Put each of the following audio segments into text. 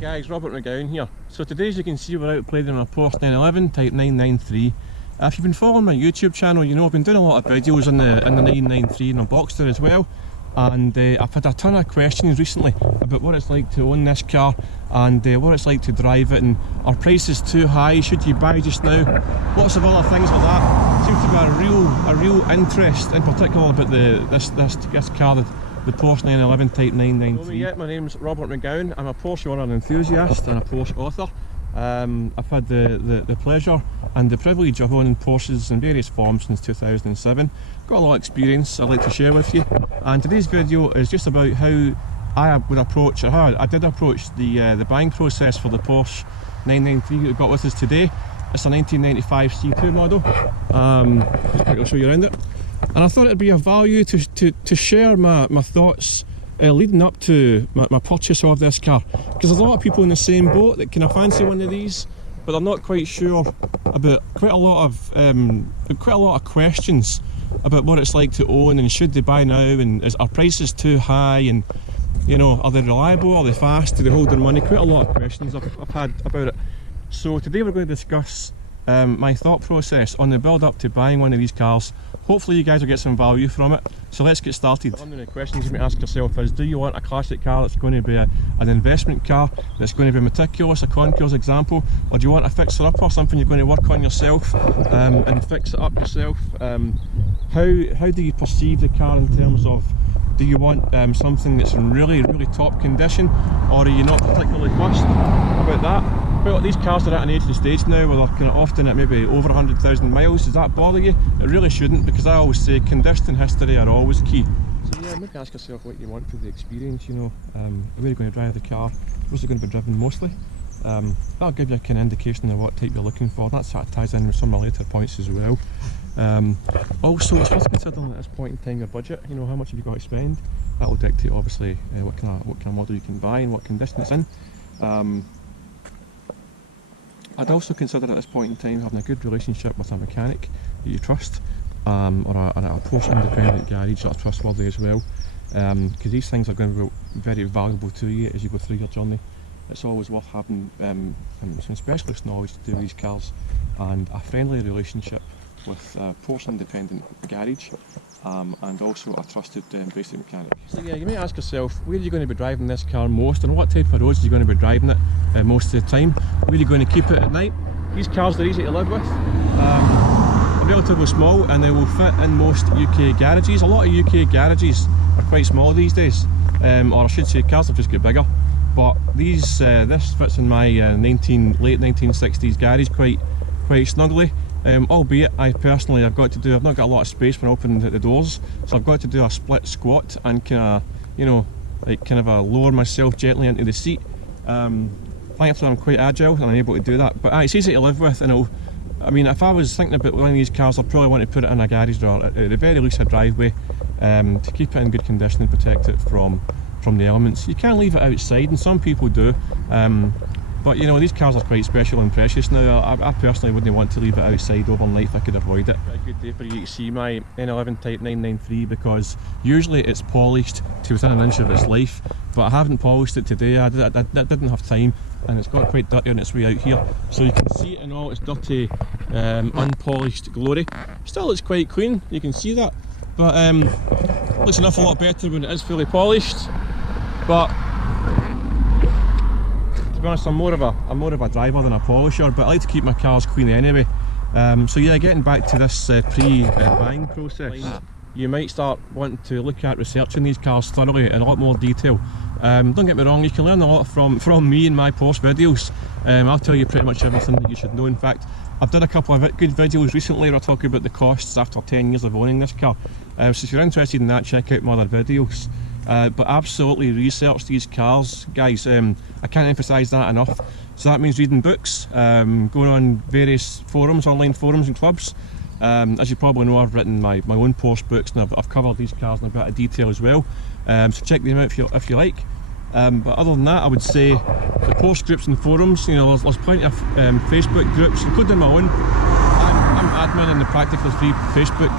Guys, Robert McGowan here. So today, as you can see, we're out playing on a Porsche 911 Type 993. If you've been following my YouTube channel, you know I've been doing a lot of videos in the 993 and on Boxster as well. And I've had a ton of questions recently about what it's like to own this car and what it's like to drive it, and are prices too high, should you buy just now, lots of other things like that. Seems to be a real interest in particular about this car, the Porsche 911 Type 993. Yeah, my name's Robert McGowan. I'm a Porsche owner and enthusiast and a Porsche author. I've had the pleasure and the privilege of owning Porsches in various forms since 2007. Got a lot of experience I'd like to share with you, and today's video is just about how I would approach, or how I did approach the buying process for the Porsche 993 that we've got with us today. It's a 1995 C2 model. I'll show you around it. And I thought it'd be of value to share my thoughts leading up to my purchase of this car, because there's a lot of people in the same boat that kind of fancy one of these, but they're not quite sure about quite a lot of questions about what it's like to own, and should they buy now, and are prices too high, and you know, are they reliable, are they fast, do they hold their money? Quite a lot of questions I've had about it. So today we're going to discuss my thought process on the build up to buying one of these cars. Hopefully you guys will get some value from it. So let's get started. One of the questions you might ask yourself is, do you want a classic car that's going to be an investment car, that's going to be meticulous, a concours example, or do you want a fixer-upper, something you're going to work on yourself and fix it up yourself? How do you perceive the car in terms of, do you want something that's in really top condition, or are you not particularly fussed about that? Well, these cars are at an age and stage now where they're kind of often at maybe over 100,000 miles. Does that bother you? It really shouldn't, because I always say condition and history are always key. So yeah, maybe ask yourself what you want for the experience, you know. Where are you going to drive the car? Where's it going to be driven mostly? That'll give you a kind of indication of what type you're looking for. That sort of ties in with some of my later points as well. Also, it's worth considering at this point in time your budget. You know, how much have you got to spend? That will dictate obviously what kind of model you can buy and what condition it's in. I'd also consider at this point in time having a good relationship with a mechanic that you trust, or a Porsche independent garage that's trustworthy as well, because these things are going to be very valuable to you as you go through your journey. It's always worth having some specialist knowledge to do these cars, and a friendly relationship with a Porsche independent garage, and also a trusted basic mechanic. So yeah, you may ask yourself, where are you going to be driving this car most, and what type of roads are you going to be driving it most of the time? Where are you going to keep it at night? These cars are easy to live with. They're relatively small and they will fit in most UK garages. A lot of UK garages are quite small these days, or I should say cars have just got bigger. But these, this fits in my late 1960s garage quite snugly. Albeit I've not got a lot of space when I open the doors, so I've got to do a split squat and kind of lower myself gently into the seat. Thankfully I'm quite agile and I'm able to do that, but it's easy to live with. And I mean, if I was thinking about one of these cars, I'd probably want to put it in a garage, or at the very least a driveway, to keep it in good condition and protect it from the elements. You can leave it outside, and some people do. But you know, these cars are quite special and precious now. I personally wouldn't want to leave it outside overnight if I could avoid it. A good day for you to see my 911 Type 993, because usually it's polished to within an inch of its life, but I haven't polished it today. I didn't have time, and it's got quite dirty on its way out here. So you can see it in all its dirty, unpolished glory. Still, it's quite clean, you can see that. But looks an awful lot better when it is fully polished. But to be honest, I'm more of a driver than a polisher, but I like to keep my cars clean anyway. So yeah, getting back to this buying process, you might start wanting to look at researching these cars thoroughly in a lot more detail. Don't get me wrong, you can learn a lot from me and my Porsche videos. I'll tell you pretty much everything that you should know. In fact, I've done a couple of good videos recently where I talk about the costs after 10 years of owning this car. So if you're interested in that, check out my other videos. But absolutely research these cars, guys. I can't emphasise that enough. So that means reading books, going on various forums, online forums and clubs. As you probably know, I've written my own Porsche books, and I've covered these cars in a bit of detail as well. So check them out if you like. But other than that, I would say the Porsche groups and forums, you know, there's plenty of Facebook groups, including my own. I'm admin in the Practically Free Facebook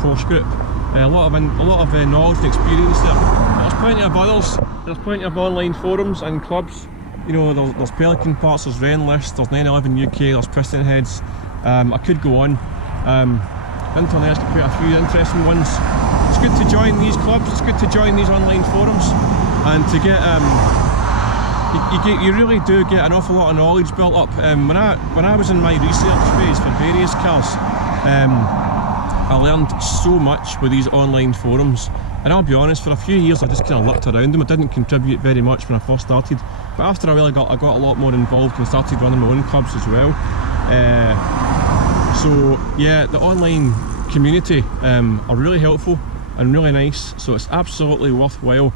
Porsche group. A lot of knowledge and experience there. There's plenty of others. There's plenty of online forums and clubs you know, there's Pelican parts, there's Renlist, there's 911 UK, there's Piston Heads. I could go on. Internet's got quite a few interesting ones. It's good to join these clubs, it's good to join these online forums, and to get you really do get an awful lot of knowledge built up. When I was in my research phase for various cars, I learned so much with these online forums, and I'll be honest, for a few years I just kind of looked around them. I didn't contribute very much when I first started, but after I got a lot more involved and started running my own clubs as well. So yeah, the online community are really helpful and really nice, so it's absolutely worthwhile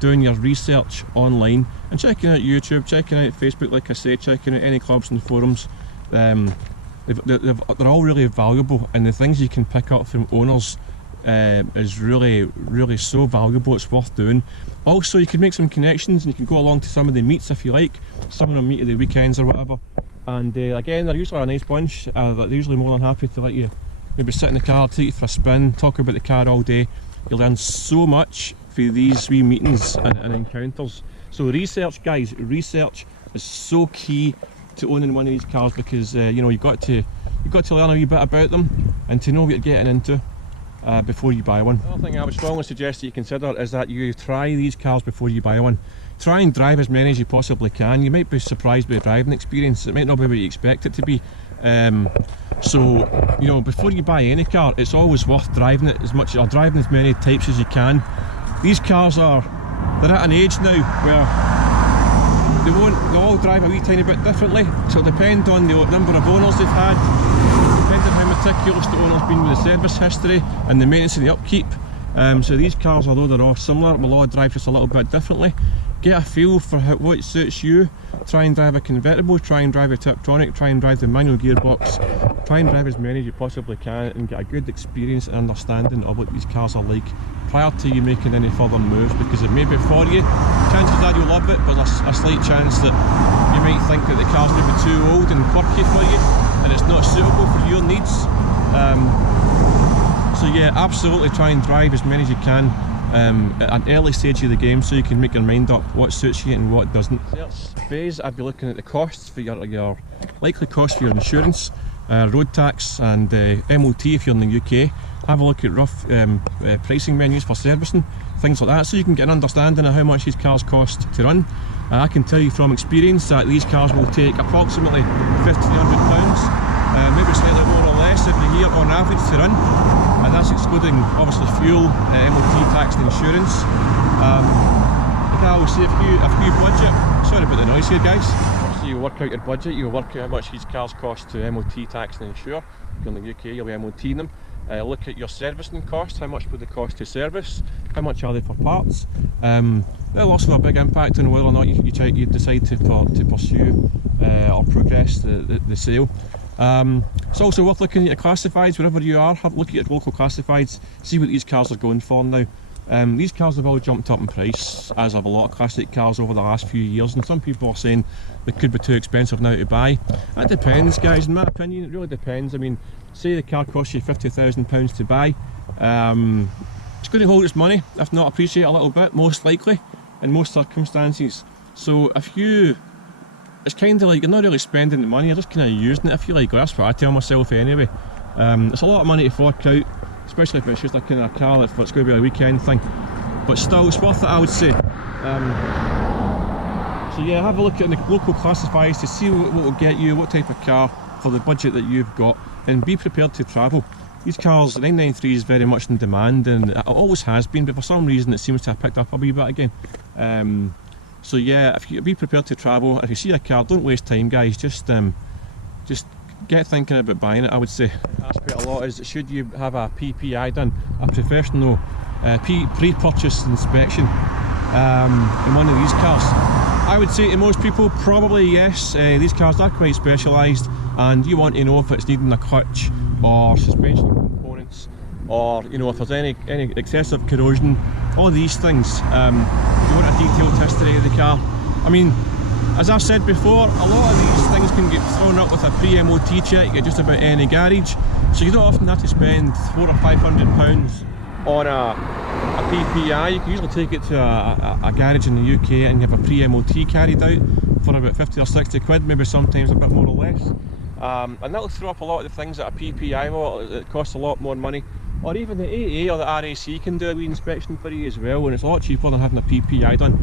doing your research online and checking out YouTube, checking out Facebook, like I say, checking out any clubs and forums. They're all really valuable, and the things you can pick up from owners is really so valuable. It's worth doing. Also, you can make some connections and you can go along to some of the meets if you like. Some of them meet at the weekends or whatever, and again, they're usually a nice bunch. They're usually more than happy to let you maybe sit in the car, take you for a spin, talk about the car all day. You learn so much through these wee meetings and encounters. So research, guys, research is so key to owning one of these cars, because you know, you've got to learn a wee bit about them and to know what you're getting into before you buy one. Another thing I would strongly suggest that you consider is that you try these cars before you buy one. Try and drive as many as you possibly can. You might be surprised by the driving experience. It might not be what you expect it to be. So, you know, before you buy any car, it's always worth driving it as much, or driving as many types as you can. These cars they're at an age now where they'll all drive a wee tiny bit differently, so it'll depend on the number of owners they've had, depending on how meticulous the owner's been with the service history and the maintenance and the upkeep. So these cars, although they're all similar, will all drive just a little bit differently. Get a feel for what suits you. Try and drive a convertible, try and drive a Tiptronic, try and drive the manual gearbox, try and drive as many as you possibly can and get a good experience and understanding of what these cars are like prior to you making any further moves, because it may be for you. Chances are you'll love it, but there's a slight chance that you might think that the car's maybe too old and quirky for you and it's not suitable for your needs. So yeah, absolutely try and drive as many as you can at an early stage of the game, so you can make your mind up what suits you and what doesn't. First phase, I'd be looking at the costs for your likely cost for your insurance, road tax and MOT if you're in the UK. Have a look at rough pricing menus for servicing, things like that, so you can get an understanding of how much these cars cost to run. I can tell you from experience that these cars will take approximately £1,500, maybe slightly more or less every year on average to run. And that's excluding obviously fuel, MOT, tax and insurance. Like I always say, if you budget, sorry about the noise here guys. Obviously you work out your budget, you work out how much these cars cost to MOT, tax and insure. If you're in the UK, you'll be MOTing them. Look at your servicing costs, how much would they cost to service, how much are they for parts. They'll also have a big impact on whether or not you decide to pursue or progress the sale. It's also worth looking at your classifieds wherever you are. Have a look at your local classifieds, see what these cars are going for now. These cars have all jumped up in price, as have a lot of classic cars over the last few years, and some people are saying they could be too expensive now to buy. That depends, guys, in my opinion, it really depends. I mean, say the car costs you £50,000 to buy, it's going to hold its money, if not appreciate a little bit, most likely, in most circumstances. So it's kind of like you're not really spending the money, you're just kind of using it if you like. That's what I tell myself anyway. It's a lot of money to fork out, especially if it's just a kind of car if it's going to be a weekend thing, but still it's worth it, I would say. So yeah, have a look at the local classifieds to see what will get you, what type of car for the budget that you've got, and be prepared to travel. These cars, the 993 is very much in demand, and it always has been, but for some reason it seems to have picked up a wee bit again. So yeah, if you be prepared to travel, if you see a car, don't waste time, guys. Just get thinking about buying it, I would say. Asked quite a lot is, should you have a PPI done, a professional pre-purchase inspection in one of these cars? I would say to most people, probably yes. These cars are quite specialised, and you want to know if it's needing a clutch or suspension components, or you know, if there's any excessive corrosion, all these things. You want a detailed history of the car. I mean, as I've said before, a lot of these things can get thrown up with a pre-MOT check at just about any garage, so you don't often have to spend £400 or £500 on a PPI, you can usually take it to a garage in the UK and have a pre-MOT carried out for about 50 or 60 quid, maybe sometimes a bit more or less. And that'll throw up a lot of the things that a PPI will, it costs a lot more money. Or even the AA or the RAC can do a wee inspection for you as well, and it's a lot cheaper than having a PPI done.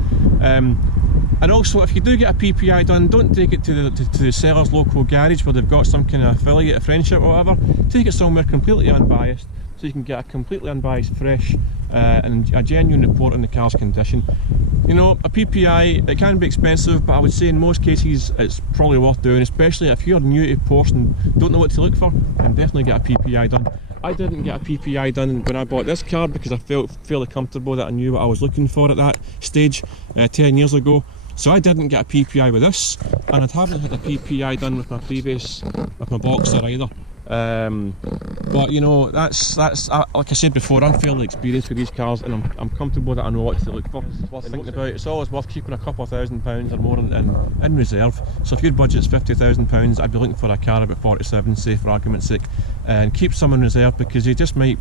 And also, if you do get a PPI done, don't take it to the seller's local garage where they've got some kind of affiliate, a friendship or whatever. Take it somewhere completely unbiased, so you can get a completely unbiased, fresh and a genuine report on the car's condition. You know, a PPI, it can be expensive, but I would say in most cases it's probably worth doing, especially if you're new to Porsche and don't know what to look for, then definitely get a PPI done. I didn't get a PPI done when I bought this car because I felt fairly comfortable that I knew what I was looking for at that stage 10 years ago. So I didn't get a PPI with this, and I haven't had a PPI done with my Boxster either. But you know, that's like I said before, I'm fairly experienced with these cars, and I'm comfortable that I know what to look for. It's worth thinking about. It's always worth keeping a couple of £1,000 or more in reserve. So if your budget's £50,000, I'd be looking for a car about 47, say for argument's sake, and keep some in reserve, because you just might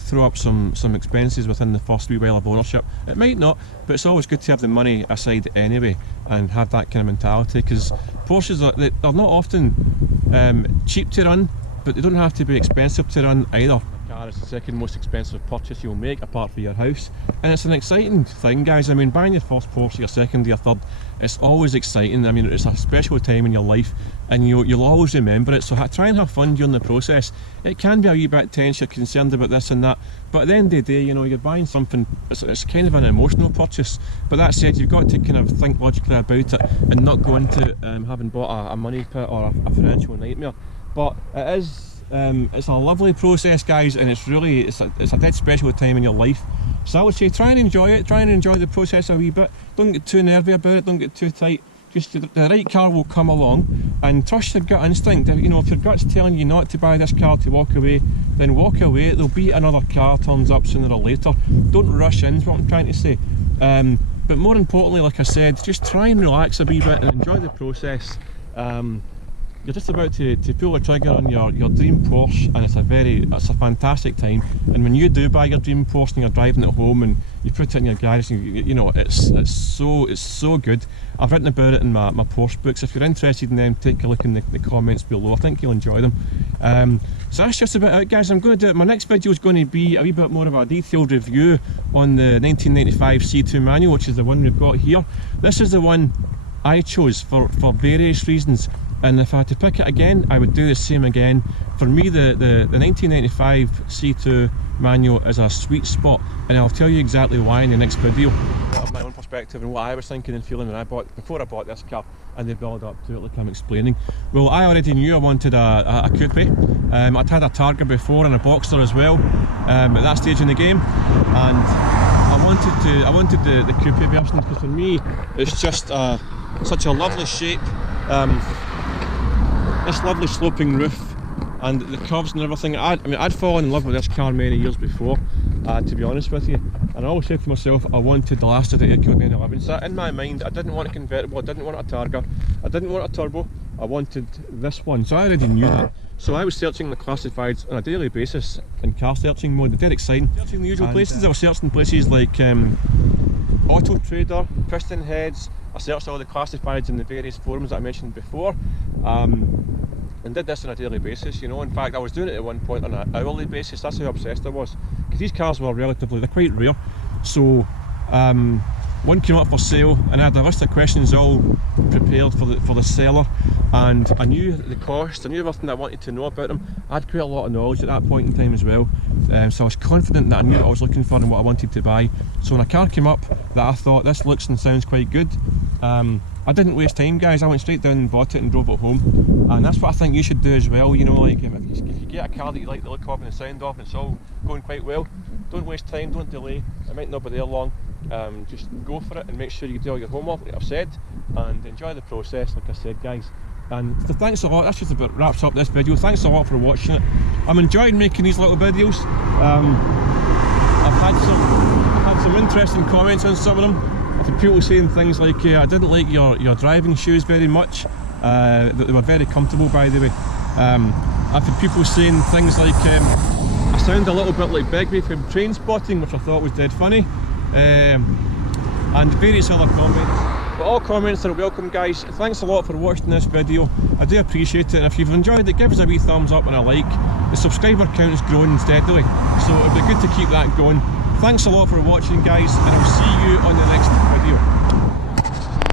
throw up some expenses within the first wee while of ownership. It might not, but it's always good to have the money aside anyway and have that kind of mentality, because Porsches they're not often cheap to run, but they don't have to be expensive to run either. The car is the second most expensive purchase you'll make apart from your house, and it's an exciting thing, guys. I mean, buying your first Porsche, your second, your third, it's always exciting. I mean, it's a special time in your life, and you'll always remember it, so try and have fun during the process. It can be a wee bit tense, you're concerned about this and that, but at the end of the day, you know, you're buying something, it's kind of an emotional purchase. But that said, you've got to kind of think logically about it and not go into it having bought a money pit or a financial nightmare. But it is, it's a lovely process, guys, and it's a dead special time in your life. So I would say try and enjoy it, try and enjoy the process a wee bit. Don't get too nervy about it, don't get too tight. Just the right car will come along, and trust your gut instinct. You know, if your gut's telling you not to buy this car, to walk away, then walk away. There'll be another car turns up sooner or later. Don't rush in, is what I'm trying to say. But more importantly, like I said, just try and relax a wee bit and enjoy the process. You're just about to pull the trigger on your dream Porsche, and it's a fantastic time. And when you do buy your dream Porsche and you're driving it home and you put it in your garage, and you know, it's so good. I've written about it in my Porsche books. If you're interested in them, take a look in the comments below. I think you'll enjoy them. So that's just about it, guys. I'm going to do it. My next video is going to be a wee bit more of a detailed review on the 1995 C2 manual, which is the one we've got here. This is the one I chose for various reasons. And if I had to pick it again, I would do the same again. For me, the 1995 C2 manual is a sweet spot, and I'll tell you exactly why in the next video. Of my own perspective and what I was thinking and feeling before I bought this car, and the build up to it, like I'm explaining. Well, I already knew I wanted a coupe. I'd had a Targa before and a Boxster as well at that stage in the game, and I wanted the coupe version, because for me it's just such a lovely shape. This lovely sloping roof and the curves and everything. I'd fallen in love with this car many years before, to be honest with you. And I always said to myself, I wanted the last of the air-cooled 911. So in my mind, I didn't want a convertible, I didn't want a Targa, I didn't want a turbo, I wanted this one. So I already knew that. So I was searching the classifieds on a daily basis in car searching mode. They're very exciting. Searching the usual places, I was searching places like Auto Trader, Piston Heads. I searched all the classifieds in the various forums that I mentioned before, and did this on a daily basis, you know. In fact, I was doing it at one point on an hourly basis. That's how obsessed I was, because these cars were they're quite rare. So one came up for sale, and I had a list of questions all prepared for the seller, and I knew the cost, I knew everything I wanted to know about them. I had quite a lot of knowledge at that point in time as well, so I was confident that I knew what I was looking for and what I wanted to buy. So when a car came up that I thought, this looks and sounds quite good, I didn't waste time, guys. I went straight down and bought it and drove it home, and that's what I think you should do as well. You know, like if you get a car that you like the look of and the sound of, and it's all going quite well, don't waste time, don't delay. It might not be there long. Just go for it and make sure you do all your homework, like I've said, and enjoy the process, like I said, guys. And so thanks a lot. That's just about wraps up this video. Thanks a lot for watching it. I'm enjoying making these little videos. I've had some interesting comments on some of them. I've had people saying things like, I didn't like your driving shoes very much. They were very comfortable, by the way. I've had people saying things like, I sound a little bit like Begbie from Train Spotting, which I thought was dead funny, and various other comments. But all comments are welcome, guys. Thanks a lot for watching this video. I do appreciate it, and if you've enjoyed it, give us a wee thumbs up and a like. The subscriber count is growing steadily, so it'd be good to keep that going. Thanks a lot for watching, guys, and I'll see you on the next video.